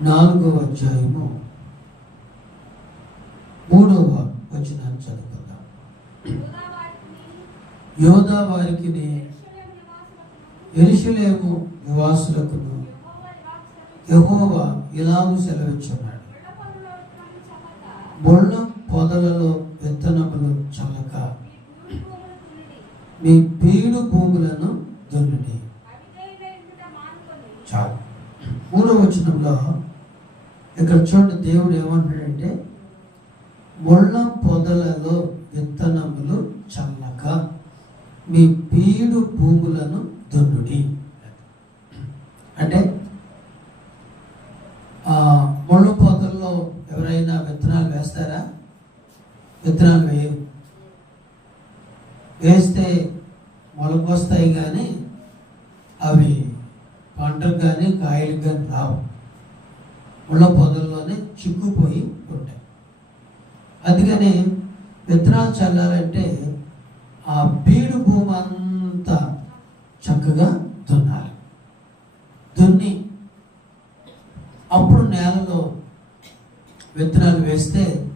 నాలుగవ అధ్యాయము మూడవ వచనాన్ని చదువుకుందాం. యోధా వారికి ఎరుషులేము నివాసులకును యహోవా ఇలాము సెలవిచ్చున్నాడు. బొళ్ళ పొదలలో విత్తనములు చల్లక మీ పీడు భూములను దున్నుడి చాలు మూడవ వచనంలో ఇక్కడ చూడండి దేవుడు ఏమంటాడంటే ముళ్ళ పొదలలో విత్తనములు చల్లక మీ బీడు భూములను దున్నుడి. అంటే ఆ ముళ్ళ పొదల్లో ఎవరైనా విత్తనాలు వేస్తారా? విత్తనాలు వేయరు వేస్తే మొలకొస్తాయి కానీ అవి పంటకు కానీ కాయలకు కానీ రావు ముళ్ళ పొదల్లోనే చిక్కుపోయి ఉంటాయి. అందుకని విత్తనాలు చల్లాలంటే ఆ బీడు భూమి అంతా చక్కగా దున్నాలి. దున్ని అప్పుడు నేలలో విత్తనాలు వేస్తే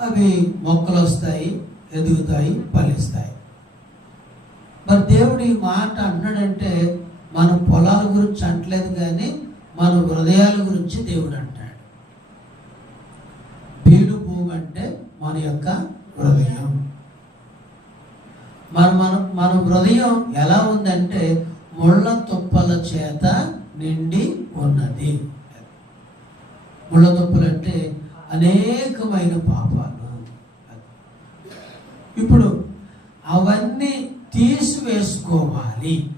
అవి మొక్కలు వస్తాయి ఎదుగుతాయి ఫలిస్తాయి. మరి దేవుడు ఈ మాట అంటున్నాడంటే మన పొలాల గురించి అంటలేదు కానీ మన హృదయాల గురించి దేవుడు అంటాడు. బీడు భూమి అంటే మన యొక్క హృదయం. మన మన మన హృదయం ఎలా ఉందంటే ముళ్ళ తుప్పల చేత నిండి ఉన్నది. ముళ్ళ తుప్పలు అంటే అనేకమైన పాపాలు. ఇప్పుడు అవన్నీ తీసివేసుకోవాలి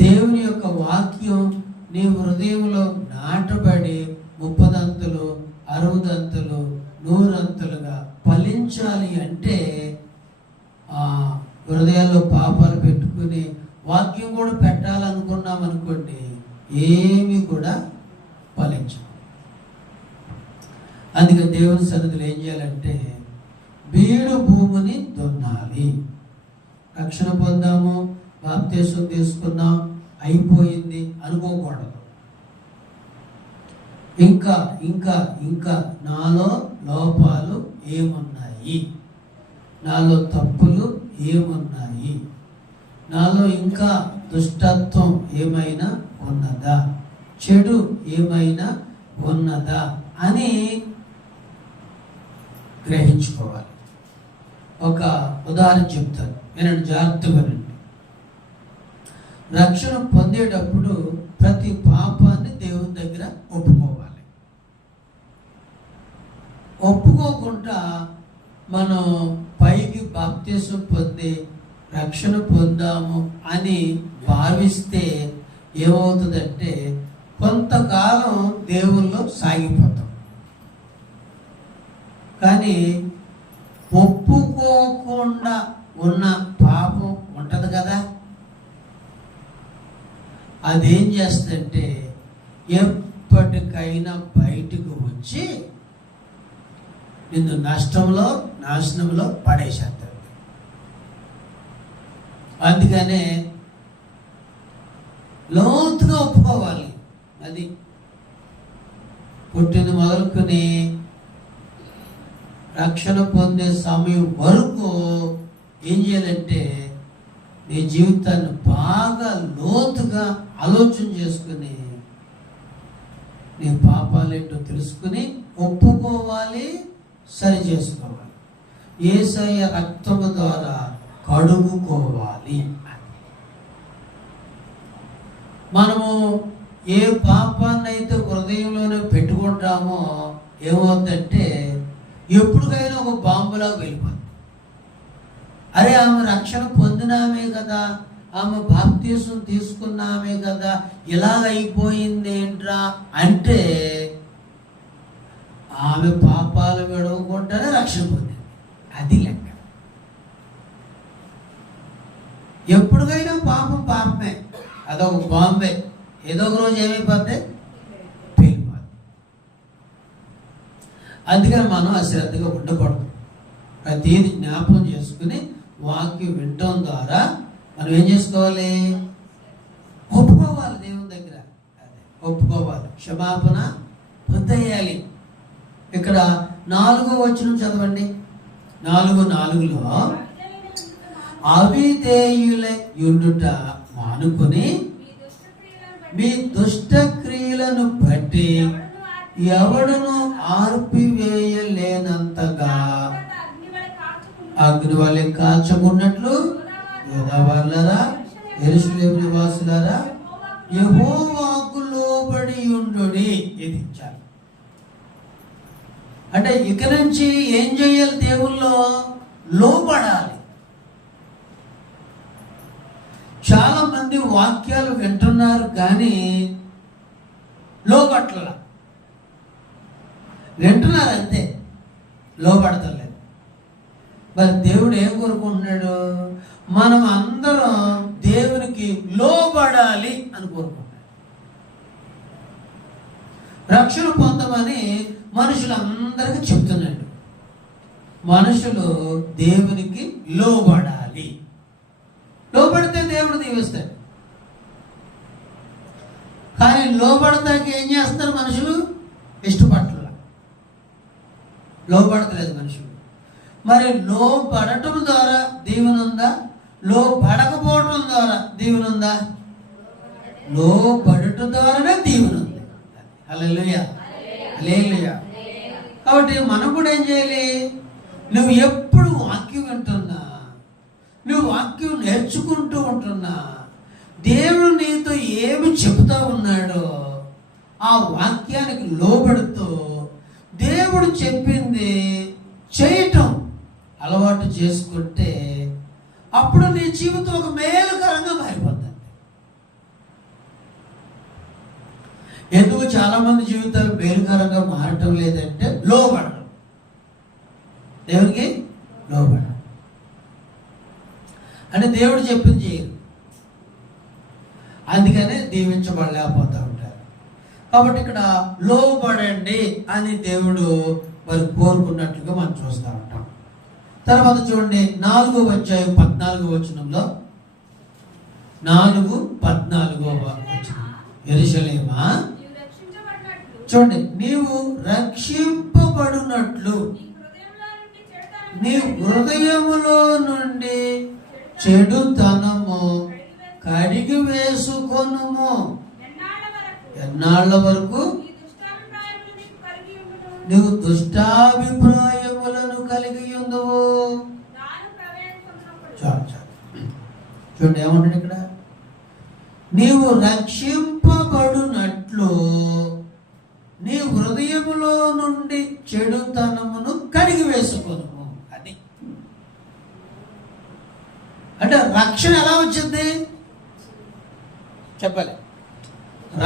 దేవుని యొక్క వాక్యం నీ హృదయంలో నాటబడి ముప్పదంతులు అరవదంతులు నూరంతులుగా ఫలించాలి అంటే ఆ హృదయాల్లో పాపాలు పెట్టుకుని వాక్యం కూడా పెట్టాలనుకున్నాం అనుకోండి ఏమీ కూడా ఫలించం అందుకే దేవుని సన్నిధిలో ఏం చేయాలంటే బీడు భూమిని దున్నాలి. రక్షణ పొందాము బాప్తేశం తీసుకున్నాం అయిపోయింది అనుకోకూడదు. ఇంకా ఇంకా ఇంకా నాలో లోపాలు ఏమున్నాయి? నాలో తప్పులు ఏమున్నాయి? నాలో ఇంకా దుష్టత్వం ఏమైనా ఉన్నదా? చెడు ఏమైనా ఉన్నదా? అని గ్రహించుకోవాలి. ఒక ఉదాహరణ చెప్తాను. వినండి జాగ్రత్తగా వినండి. రక్షణ పొందేటప్పుడు ప్రతి పాపాన్ని దేవుని దగ్గర ఒప్పుకోవాలి. ఒప్పుకోకుండా మనం పైకి బాప్తీసం పొంది రక్షణ పొందాము అని భావిస్తే ఏమవుతుందంటే కొంతకాలం దేవుల్లో సాగిపోతాం. కానీ ఒప్పుకోకుండా ఉన్న పాపం ఉంటుంది కదా? అదేం చేస్తుందంటే ఎప్పటికైనా బయటకు వచ్చి నిన్ను నష్టంలో నాశనంలో పడేసేస్తాడు. అందుకనే లోతుగా ఒప్పుకోవాలి. అది పుట్టిన మొదలుకొని రక్షణ పొందే సమయం వరకు ఏం చేయాలంటే నీ జీవితాన్ని బాగా లోతుగా ఆలోచన చేసుకుని నీ పాపాలేంటో తెలుసుకుని ఒప్పుకోవాలి సరి చేసుకోవాలి. ఏసయ రక్తము ద్వారా కడుగుకోవాలి. మనము ఏ పాపాన్ని అయితే హృదయంలోనే పెట్టుకుంటామో ఏమవుతుందంటే ఎప్పటికైనా ఒక బాంబులాగా వెళ్ళిపోతుంది అరే ఆమె రక్షణ పొందినామే కదా ఆమె బాప్తీసం తీసుకున్నామే కదా ఇలాగ అయిపోయింది ఏంట్రా అంటే ఆమె పాపాలు విడవకుండానే రక్షణ పొందింది. అది లెక్క. ఎప్పటికైనా పాపం పాపమే. అదొక బాంబే. ఏదో ఒక రోజు ఏమైపోద్ది? పేలిపోద్ది. అందుకని మనం అశ్రద్ధగా ఉండకూడదు. ప్రతిదీ జ్ఞాపకం చేసుకుని వాక్యం వినటం ద్వారా మనం ఏం చేసుకోవాలి? ఒప్పుకోవాలి దేవుని దగ్గర. ఒప్పుకోవాలి. క్షమాపణ పొందయ్యాలి ఇక్కడ నాలుగో వచనం చదవండి. నాలుగు నాలుగులో అవిధేయుల యుండుట మానుకొని మీ దుష్ట క్రియలను బట్టి ఎవడును ఆర్పివేయలేనంతగా అగ్ని వలె కాచుకున్నట్లు యోధావాళ్ళరా ఎరుసలేం నివాసులారా యెహోవాకు లోబడి ఉండుడి ఇది అంటే ఇక నుంచి ఏం చేయాలి దేవుల్లో? లోపడాలి చాలా మంది వాక్యాలు వింటున్నారు కానీ లోపట్ల వింటున్నారు అంతే. లోబడతలేదు మరి దేవుడు ఏం కోరుకుంటున్నాడు? మనం అందరం దేవునికి లోబడాలి అని కోరుకుంటున్నాడు. రక్షణ పొందమని మనుషులందరికీ చెప్తున్నాడు. మనుషులు దేవునికి లోబడాలి. లోబడితే దేవుడు దీవిస్తాడు. కానీ లోబడతాక ఏం చేస్తారు మనుషులు? ఇష్టపడలే లోబడతలేదు మనుషులు. మరి లోబడటం ద్వారా దీవెన ఉందా లోబడకపోవటం ద్వారా దీవెన ఉందా లోబడటం ద్వారానే దీవెన ఉంది హల్లెలూయా. కాబట్టి మనం కూడా ఏం చేయాలి? నువ్వు ఎప్పుడు వాక్యం వింటున్నా నువ్వు వాక్యం నేర్చుకుంటూ ఉంటున్నా దేవుడు నీతో ఏమి చెబుతా ఉన్నాడో ఆ వాక్యానికి లోబడుతూ దేవుడు చెప్పింది చేయటం. అలవాటు చేసుకుంటే అప్పుడు నీ జీవితం ఒక మేలుకరంగా మారిపోతుంది. ఎందుకు చాలా మంది జీవితాలు మేలుకరంగా మారటం లేదంటే లోబడడం. దేవునికి లోబడడం. అంటే దేవుడు చెప్పింది చేయరు. అందుకనే దీవించబడలేకపోతా ఉంటారు. కాబట్టి ఇక్కడ లోబడండి అని దేవుడు మరి కోరుకున్నట్లుగా మనం చూస్తూ ఉంటాం. తర్వాత చూడండి నాలుగో అధ్యాయం పద్నాలుగో వచనంలో. నాలుగు పద్నాలుగో వచనం. ఎరుసలేమా చూడండి నీవు రక్షింపబడినట్లు నీ హృదయములో నుండి చెడుతనము కడిగి వేసుకొనుము ఎన్నాళ్ళ వరకు? నీవు దుష్టాభిప్రాయములను కలిగి ఉండవు చాలు చాలు. చూడండి ఏమంటాడు ఇక్కడ? నీవు రక్షింపబడునట్లు నీ హృదయములో నుండి చెడుతనమును కడిగి వేసుకొను అది. అంటే రక్షణ ఎలా వచ్చింది? చెప్పాలి.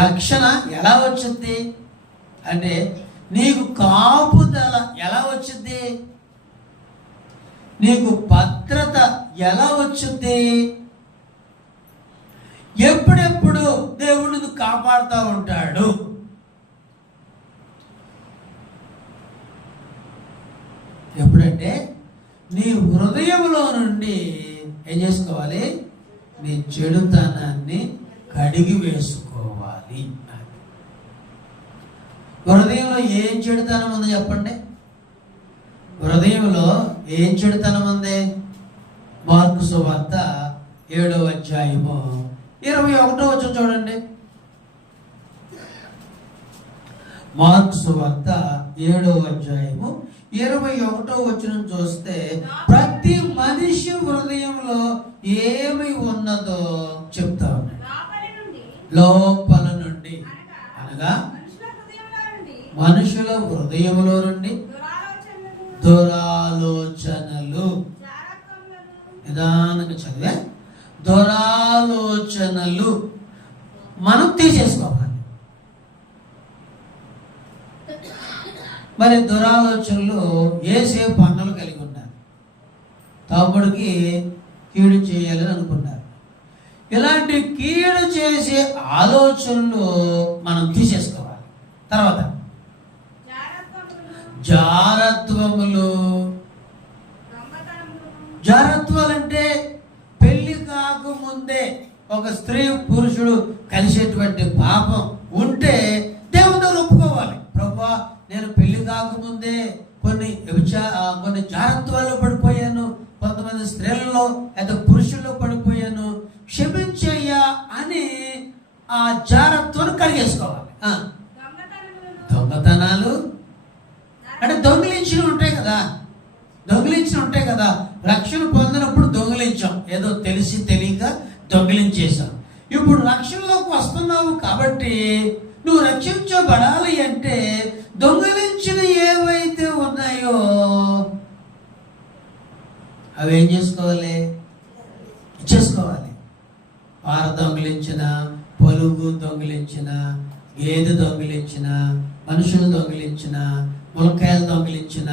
రక్షణ ఎలా వచ్చింది? అంటే నీకు కాపుదల ఎలా వచ్చింది? నీకు భద్రత ఎలా వచ్చింది? ఎప్పుడెప్పుడు దేవుడు కాపాడుతూ ఉంటాడు? ఎప్పుడంటే నీ హృదయంలో నుండి ఏం చేసుకోవాలి? నీ చెడుతనాన్ని కడిగి వేసుకోవాలి హృదయంలో ఏం చెడుతనం ఉంది చెప్పండి? హృదయంలో ఏం చెడుతనం ఉంది? మార్కు సువార్త ఏడవ అధ్యాయము. ఇరవై ఒకటో వచ్చి చూడండి. మార్కు సువార్త ఏడవ అధ్యాయము ఇరవై ఒకటో వచ్చిన చూస్తే ప్రతి మనిషి హృదయంలో ఏమి ఉన్నదో చెప్తా ఉన్నాడు. లోపల నుండి అనగా మనుషుల హృదయములో నుండి దురాలోచనలు. నిదానంగా చదివే. దురాలోచనలు మనం తీసేసుకోవాలి. మరి దురాలోచనలు ఏసే పనులు కలిగి ఉన్నారు తమ్ముడికి కీడు చేయాలని అనుకున్నారు ఇలాంటి కీడు చేసే ఆలోచనలు మనం తీసేసుకోవాలి. తర్వాత జారత్వములు. జారత్వాలంటే పెళ్ళి కాకముందే ఒక స్త్రీ పురుషుడు కలిసేటువంటి పాపం ఉంటే దేవుడు ఒప్పుకోవాలి? ప్రభా నేను పెళ్ళి కాకముందే కొన్ని కొన్ని జాగ్రత్తలో పడిపోయాను. కొంతమంది స్త్రీలలో లేదా పురుషుల్లో పడిపోయాను. క్షమించయ్యా అని ఆ జాగ్రత్తను కలిగేసుకోవాలి. దొంగతనాలు అంటే దొంగిలించిన ఉంటాయి కదా. దొంగిలించిన ఉంటాయి కదా. రక్షణ పొందినప్పుడు దొంగిలించాం. ఏదో తెలిసి తెలియక దొంగిలించేశాం. ఇప్పుడు రక్షణలోకి వస్తున్నావు కాబట్టి నువ్వు రక్షించబడాలి అంటే దొంగిలించిన ఏవైతే ఉన్నాయో అవి ఏం చేసుకోవాలి? ఇచ్చేసుకోవాలి. పార దొంగిలించిన పొలుగు దొంగిలించిన గేదె దొంగిలించిన మనుషులు దొంగిలించిన ములకాయలు దొంగిలించిన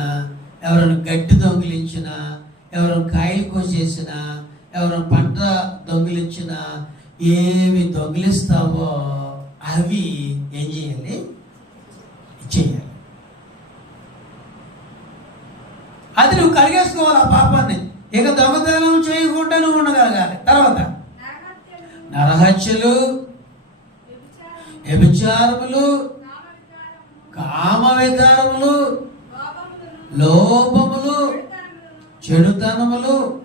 ఎవరైనా గడ్డి దొంగిలించిన ఎవరైనా కాయలు కోసేసిన ఎవరైనా పంట దొంగిలించిన ఏవి దొంగిలిస్తావో అవి ఏం చేయాలి? ఇచ్చేయాలి అది నువ్వు కడిగేసుకోవాలి ఆ పాపాన్ని. ఇక దొంగతనం చేయకుండా నువ్వు ఉండగలగాలి. తర్వాత? నరహత్యలు వ్యభిచారములు కామ వికారములు లోపములు చెడుతనములు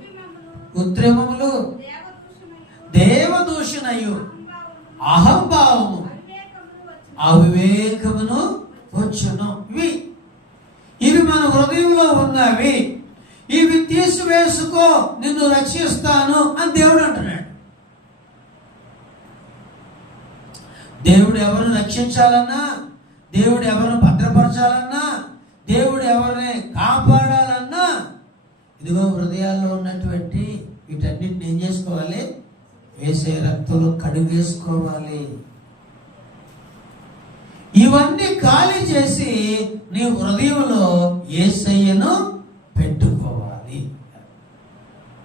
కృత్రిమములు దేవదూషణయు అహంభావము అవివేకమును వచ్చును. ఇవి ఇవి మన హృదయంలో ఉన్నవి. ఇవి తీసివేసుకో నిన్ను రక్షిస్తాను అని దేవుడు అంటున్నాడు. దేవుడు ఎవరిని రక్షించాలన్నా దేవుడు ఎవరిని భద్రపరచాలన్నా దేవుడు ఎవరిని కాపాడాలన్నా ఇదిగో హృదయాల్లో ఉన్నటువంటి వీటన్నిటిని ఏం చేసుకోవాలి? వేసే రక్తంలో కడుగేసుకోవాలి ఇవన్నీ ఖాళీ చేసి నీ హృదయంలో ఏసయ్యను పెట్టుకోవాలి.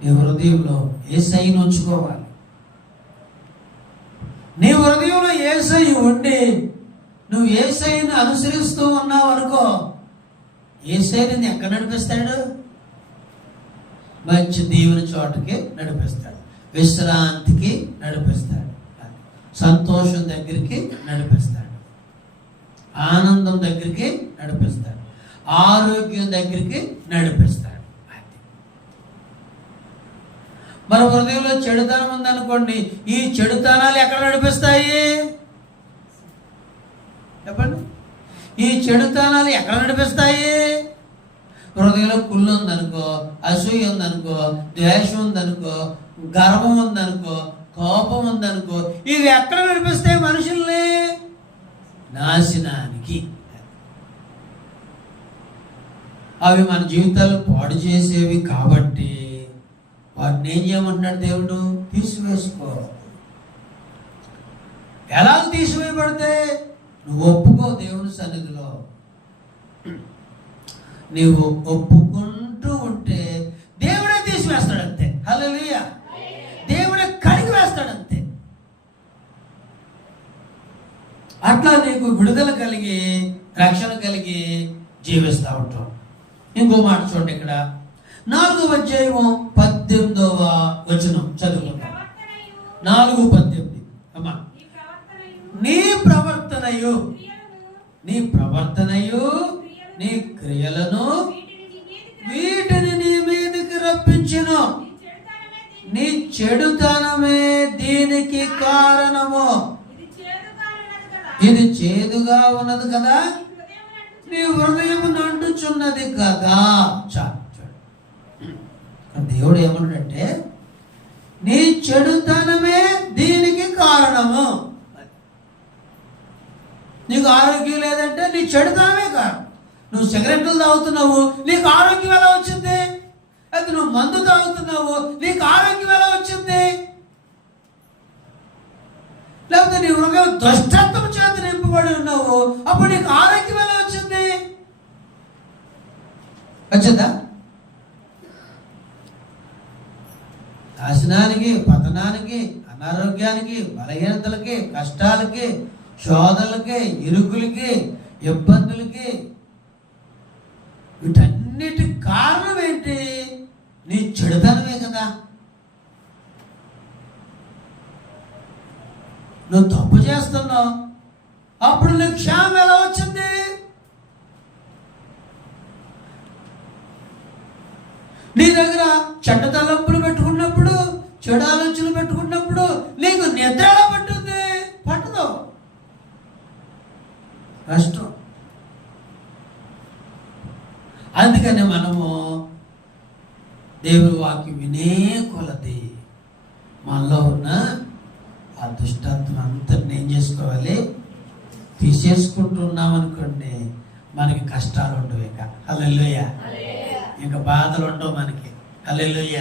నీ హృదయంలో ఏసయ్యను ఉంచుకోవాలి. నీ హృదయంలో ఏసై ఉండి నువ్వు ఏసైని అనుసరిస్తూ ఉన్నావు అనుకో ఏసైని ఎక్కడ నడిపిస్తాడు? మంచి దేవుని చోటకి నడిపిస్తాడు. విశ్రాంతికి నడిపిస్తాడు. సంతోషం దగ్గరికి నడిపిస్తాడు. ఆనందం దగ్గరికి నడిపిస్తాడు. ఆరోగ్యం దగ్గరికి నడిపిస్తాడు. మన హృదయంలో చెడుతనం ఉందనుకోండి ఈ చెడుతనాలు ఎక్కడ నడిపిస్తాయి చెప్పండి ఈ చెడుతనాలు ఎక్కడ నడిపిస్తాయి? హృదయంలో కుళ్ళు ఉందనుకో అసూయ ఉందనుకో ద్వేషం ఉందనుకో గర్వం ఉందనుకో కోపం ఉందనుకో ఇవి ఎక్కడ నడిపిస్తాయి మనుషుల్ని? నాశనానికి. అవి మన జీవితాలు పాడు చేసేవి కాబట్టి వాటిని ఏం చేయమంటున్నాడు దేవుడు? తీసివేసుకో. ఎలా తీసివేయబడితే నువ్వు ఒప్పుకో దేవుని సన్నిధిలో. నీవు ఒప్పుకుంటూ ఉంటే దేవుడే తీసివేస్తాడు అంతే. హలోయ దేవుడే కడిగి వేస్తాడు అంతే. అట్లా నీకు విడుదల కలిగి రక్షణ కలిగి జీవిస్తూ ఉంటాం ఇంకో మాట చూడండి ఇక్కడ. నాలుగవ అధ్యాయము పద్దెనిమిదవ వచనం చదువుకుందాం. నాలుగు పద్దెనిమిది. నీ ప్రవర్తనయు. నీ ప్రవర్తనయు నీ క్రియలను వీటిని నీ మీదకి రప్పించును. నీ చెడుతనమే దీనికి కారణము. ఇది చేదుగా ఉన్నది కదా. నీ హృదయం అంటుచున్నది కదా. దేవుడు ఏమన్నాడంటే నీ చెడుతనమే దీనికి కారణము. నీకు ఆరోగ్యం లేదంటే నీ చెడుతామే కారణం నువ్వు సిగరెట్లు తాగుతున్నావు నీకు ఆరోగ్యం ఎలా వచ్చింది? అయితే నువ్వు మందు తాగుతున్నావు నీకు ఆరోగ్యం ఎలా వచ్చింది? లేకపోతే నీ హృదయం దుష్టత్వం చేత నింపబడి ఉన్నావు అప్పుడు నీకు ఆరోగ్యం ఎలా వచ్చింది? వచ్చిందా? నాశనానికి పతనానికి అనారోగ్యానికి బలహీనతలకి కష్టాలకి శోధలకి ఇరుకులకి ఇబ్బందులకి. వీటన్నిటి కారణం ఏంటి నీ చెడుతనమే కదా. నువ్వు తప్పు చేస్తున్నావు. అప్పుడు నీకు క్షేమం ఎలా వచ్చింది? నీ దగ్గర చెడ్డ తలంపులు పెట్టుకున్నప్పుడు చెడు ఆలోచనలు పెట్టుకున్నప్పుడు నీకు నిద్ర ఎలా పట్టుద్ది పట్టదు కష్టం అందుకని మనము దేవుని వాక్యం వినే కొలది మనలో ఉన్న ఆ దుష్టత్వం అంతటిని ఏం చేసుకోవాలి తీసేసుకుంటున్నాం అనుకోండి మనకి కష్టాలు ఉండవు ఇక అల్లెలుయ్య ఇంకా బాధలు ఉండవు మనకి. అలెలుయ్య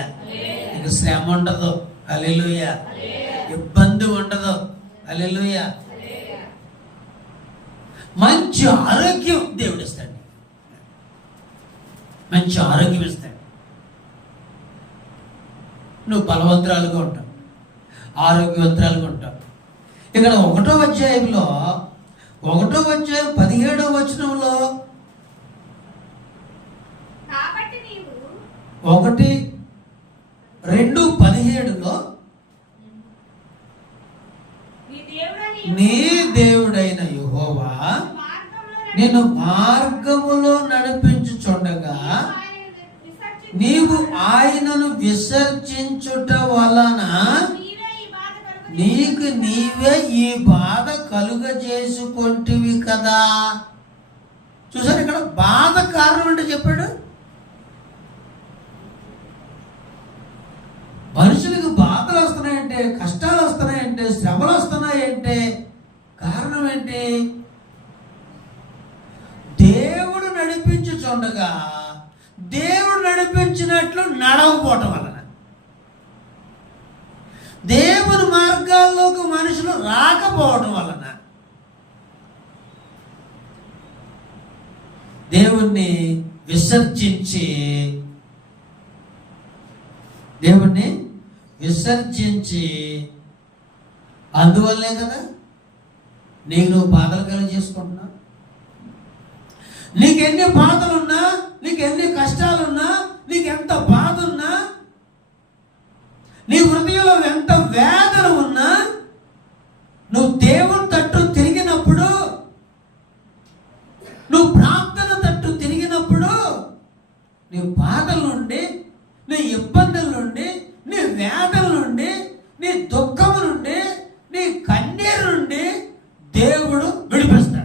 నీకు శ్రమ ఉండదు. అలెలుయ్య ఇబ్బంది ఉండదు. అలెలుయ్య మంచి ఆరోగ్యం దేవుడు ఇస్తాడు మంచి ఆరోగ్యం ఇస్తాడు. నువ్వు బలవంతురాలుగా ఉంటావు. ఆరోగ్యవంతరాలుగా ఉంటావు. ఇక్కడ ఒకటో అధ్యాయంలో ఒకటో అధ్యాయం పదిహేడో వచనంలో కాబట్టి నీవు ఒకటి రెండు పదిహేడులో నీ దేవుడని యెహోవా నిన్ను మార్గములో నడిపించుచుండగా నీవు ఆయనను విసర్జించుట వలన నీవే ఈ బాధ కలుగు నీకు నీవే ఈ బాధ కలుగజేసుకుంటివి కదా. చూసారు ఇక్కడ బాధ కారణం అంటే చెప్పాడు? ఎందుకు బాధలు వస్తున్నాయంటే కష్టాలు వస్తున్నాయంటే శ్రమలు వస్తున్నాయంటే కారణం ఏంటి? దేవుడు నడిపించుచుండగా దేవుడు నడిపించినట్లు నడవపోవటం వలన. దేవుని మార్గాల్లోకి మనుషులు రాకపోవడం వలన. దేవుణ్ణి విసర్జించి దేవుణ్ణి విసర్జించి అందువల్లే కదా నీకు నువ్వు బాధలు కలిగి చేసుకుంటున్నా నీకు ఎన్ని బాధలున్నా నీకు ఎన్ని కష్టాలున్నా నీకు ఎంత బాధ ఉన్నా నీ హృదయంలో ఎంత వేదన ఉన్నా నువ్వు దేవుని తట్టు తిరిగినప్పుడు నువ్వు ప్రార్థన తట్టు తిరిగినప్పుడు నీ బాధల నుండి నీ ఇబ్బందుల నుండి నీ వేదన నుండి నీ దుఃఖం నుండి నీ కన్నీరు నుండి దేవుడు విడిపిస్తాడు.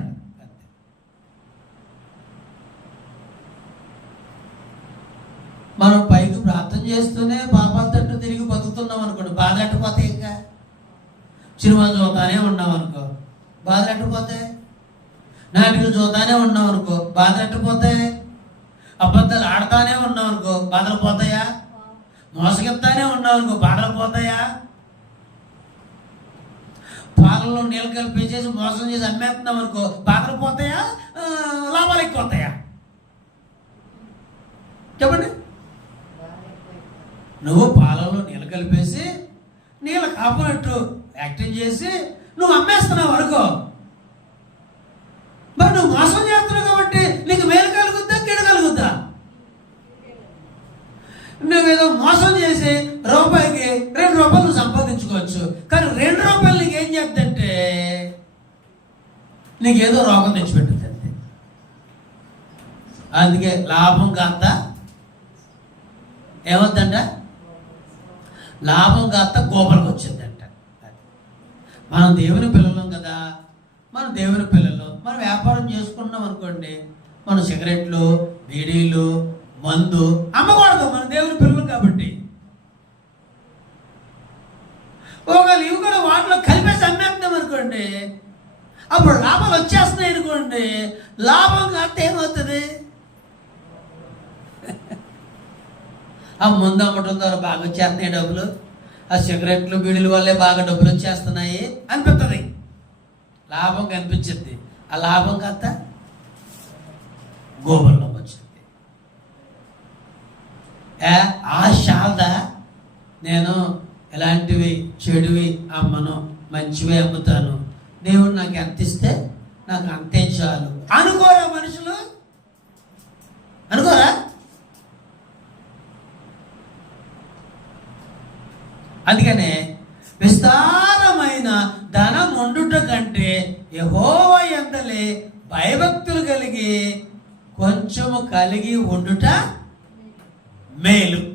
మనం పైకి ప్రార్థన చేస్తూనే పాపాల తట్టు తిరిగి బతుకుతున్నాం అనుకోండి బాధ అట్టుపోతే ఇంకా? సినిమా చూతానే ఉన్నాం అనుకో బాధ అట్టుపోతే నాటికలు చూస్తానే ఉన్నాం అనుకో బాధ అట్టుపోతే అబద్ధాలు ఆడతానే ఉన్నాం అనుకో బాధలు పోతాయా? మోసగిస్తానే ఉన్నావు అనుకో పాటలు పోతాయా? పాలలో నీళ్ళు కలిపేసేసి మోసం చేసి అమ్మేస్తున్నాం అనుకో పాటలు పోతాయా? లాభాలు ఎక్కువ చెప్పండి. నువ్వు పాలలో నీళ్ళు కలిపేసి నీళ్ళు కాపునట్టు యాక్టింగ్ చేసి నువ్వు అమ్మేస్తున్నావు అనుకో. మరి నువ్వు మోసం చేస్తున్నావు కాబట్టి నీకు మేలు కలుగుద్దా కీడు కలుగుద్దా నువ్వేదో మోసం చేసి రూపాయికి రెండు రూపాయలు సంపాదించుకోవచ్చు. కానీ రెండు రూపాయలు నీకు ఏం చేద్దంటే నీకేదో రోగం తెచ్చిపెట్టింది అంతే. అందుకే లాభం కాస్త ఏమవుద్దంట లాభం కాస్త గోపలకు వచ్చిందంట. మనం దేవుని పిల్లలం కదా. మనం దేవుని పిల్లలు. మనం వ్యాపారం చేసుకున్నాం అనుకోండి. మనం సిగరెట్లు బీడీలు మందు అమ్మకూడదు మన దేవుని పిల్లలు కాబట్టి. ఒకవేళ ఇవి కూడా వాటిలో కలిపేసి అమ్మేద్దాం అనుకోండి అప్పుడు లాభాలు వచ్చేస్తున్నాయి అనుకోండి లాభం కాస్తే ఏమవుతుంది? ఆ మందు అమ్మటం ద్వారా బాగా వచ్చేస్తున్నాయి డబ్బులు ఆ సిగరెట్లు బీడీల వల్లే బాగా డబ్బులు వచ్చేస్తున్నాయి అనిపిస్తుంది లాభం కనిపించింది ఆ లాభం కాస్త గోబర్లో వచ్చింది ఆ శాల్దా నేను ఎలాంటివి చెడువి అమ్మను మంచివి అమ్ముతాను? దేవుడు నాకు ఎంత ఇస్తే నాకు అంతే చాలు. అనుకోరా మనుషులు? అనుకోరా? అందుకనే విస్తారమైన ధనం ఉండటం కంటే యహోవ ఎందలే భయభక్తులు కలిగి కొంచెము కలిగి ఉండుట மேலும்